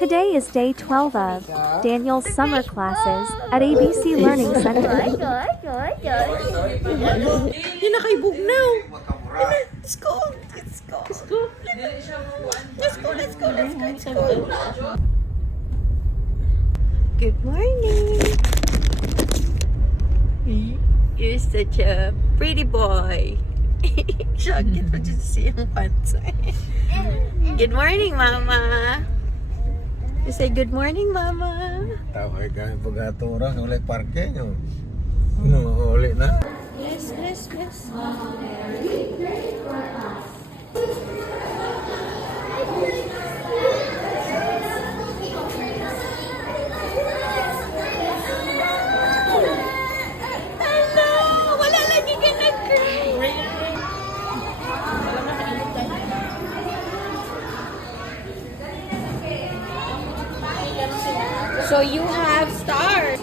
Today is day 12 of Daniel's summer classes at ABC Learning Center. Hindi na kay Bugnaw. Let's go. Let's go. Let's go. Let's go. Let's go. Let's go. Good morning. You're such a pretty boy. Shagit pa dyan siyang pansay. Good morning, Mama. You say good morning, Mama. Tawag kami pag-atura, ulay parke nyo. Uli na. Yes, yes, yes. Hello! Wala lagi ka nag-cry. So you have stars.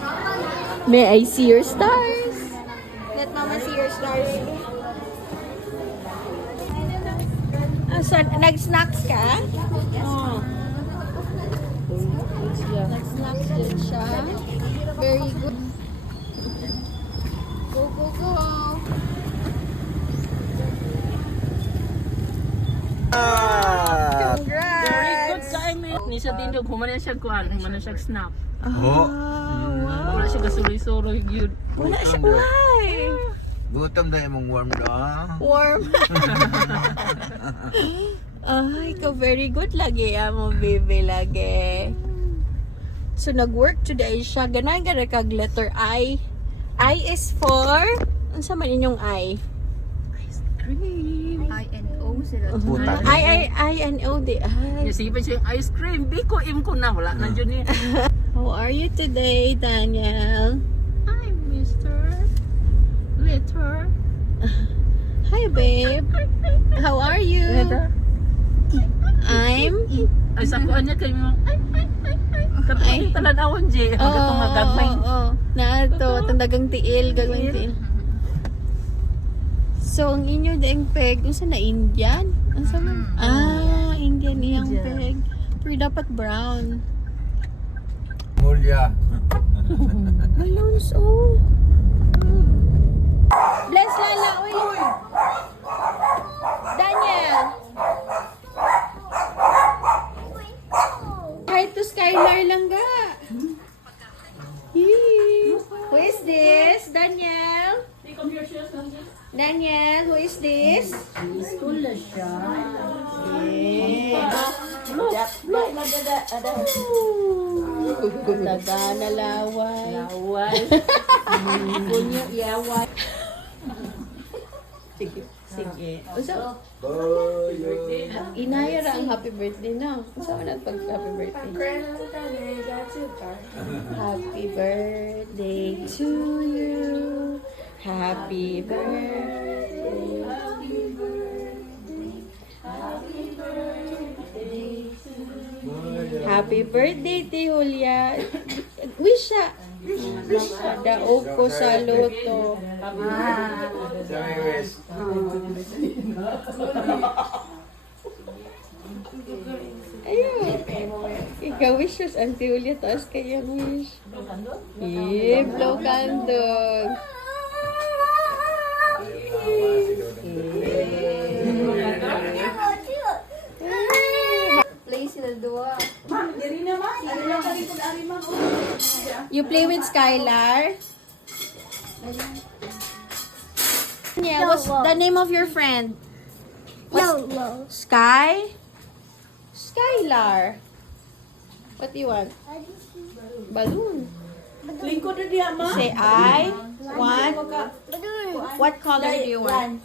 May I see your stars? Let Mama see your stars. So, nag-snacks ka? Oh. Nag-snacks din siya. Very good. Go, go, go. Congrats! Very good kay me. Ni sa tindog human na siya kuan, human na siya snack. Oh. Wala siya gasuloy-suloy gyud. Wala siya. Why? Gutom dahil mong warm na. Warm. Ay, ikaw very good lagi mo, baby, lagi. So, nag-work today siya. Ganang gana kag letter I. I is for... Ano sa man inyong I? Ice cream. I-N-O sila. Buta. I and O, di ay. Nasipin siya yung ice cream. Di ko im ko na. Wala na dyan eh. How are you today, Daniel? Hi, Mr. Litter. Hi, babe. How are you? I'm... Ay, sa kuan niya kayo mo. Katong yung talanawan, J. Katong magagmay. Na ito, tandagang tiil, gagawin tiil. So, ang inyo daing peg, kung saan na Indian? Ang sama? Indian iyang peg. Pero dapat brown. Mulya. Balloons, oh. Bless Lala, uy. Daniel. Hi to Skylar lang ga. Who is this? Daniel? Daniel, who is this? School na siya. Taga na laway. Laway. Kunyo, yaway. Sige, sige. So, inaya ra ang happy birthday na. Saan na pag happy birthday? Happy birthday to you. Happy birthday. Happy birthday, Ti Julia. Wish siya. Wish siya. Daog ko sa loto. Ayun. Ikaw wishes, Auntie Julia. Taas kayang wish. Blow candle. Play sila dua. You play with Skylar? Yeah, what's the name of your friend? Yellow. Sky? Skylar. What do you want? Balloon. Say I want. What color do you want?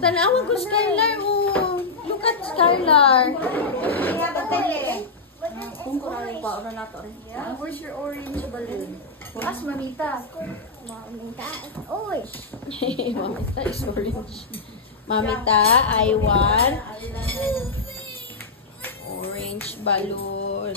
Tanawa ko Skylar. Oh, look at Skylar. Where's your orange balloon? As mamita. Mamita. Oy. Mamita is orange. Mamita, I want orange balloon.